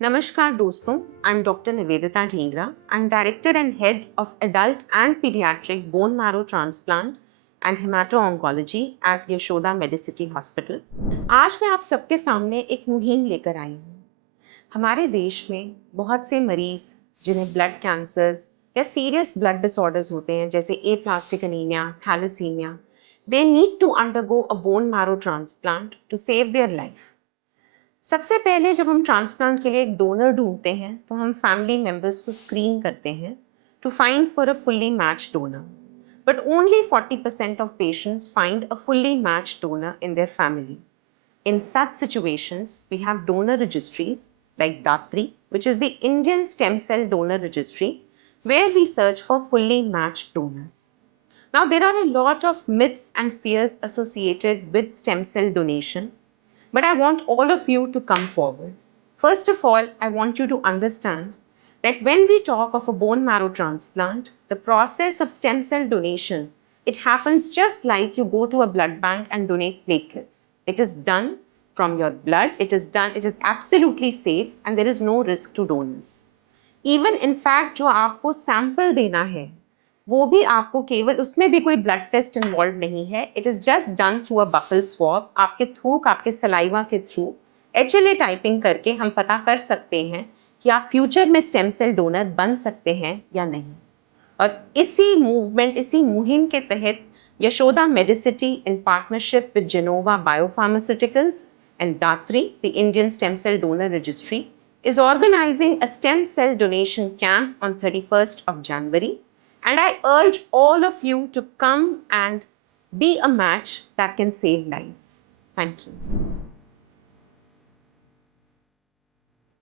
Namaskar दोस्तों, I'm Dr. Nivedita Dhingra. I'm Director and Head of Adult and Pediatric Bone Marrow Transplant and Hemato-Oncology at Yashoda Medicity hospital. आज मैं आप सबके सामने एक मुहिम लेकर आई हूँ। हमारे देश में बहुत से मरीज जिन्हें ब्लड कैंसर्स या सीरियस ब्लड डिसऑर्डर्स होते हैं जैसे aplastic anaemia, thalassaemia, they need to undergo a bone marrow transplant to save their life. सबसे पहले जब हम ट्रांसप्लांट के लिए एक डोनर ढूंढते हैं तो हम फैमिली मेंबर्स को स्क्रीन करते हैं to find for a fully matched donor, but only 40% of patients find a fully matched donor in their family. In such situations, we have donor registries like DATRI, which is the Indian Stem Cell Donor Registry, where we search for fully matched donors. Now, there are a lot of myths and fears associated with stem cell donation, but I want all of you to come forward. First of all, I want you to understand that when we talk of a bone marrow transplant, the process of stem cell donation, it happens just like you go to a blood bank and donate platelets. It is done from your blood, it is absolutely safe, and there is no risk to donors. Even in fact, जो आपको sample देना है वो भी आपको केवल उसमें भी कोई ब्लड टेस्ट इन्वॉल्व नहीं है. It is just done through a baffle swab. आपके थूक, आपके सलाइवा के थ्रू HLA टाइपिंग करके हम पता कर सकते हैं कि आप फ्यूचर में स्टेम सेल डोनर बन सकते हैं या नहीं. और इसी मूवमेंट, इसी मुहिम के तहत Yashoda Medicity in partnership with Gennova biopharmaceuticals and Datri, the Indian stem cell donor registry, is organizing a stem cell donation camp on 31st of January. And I urge all of you to come and be a match that can save lives. Thank you.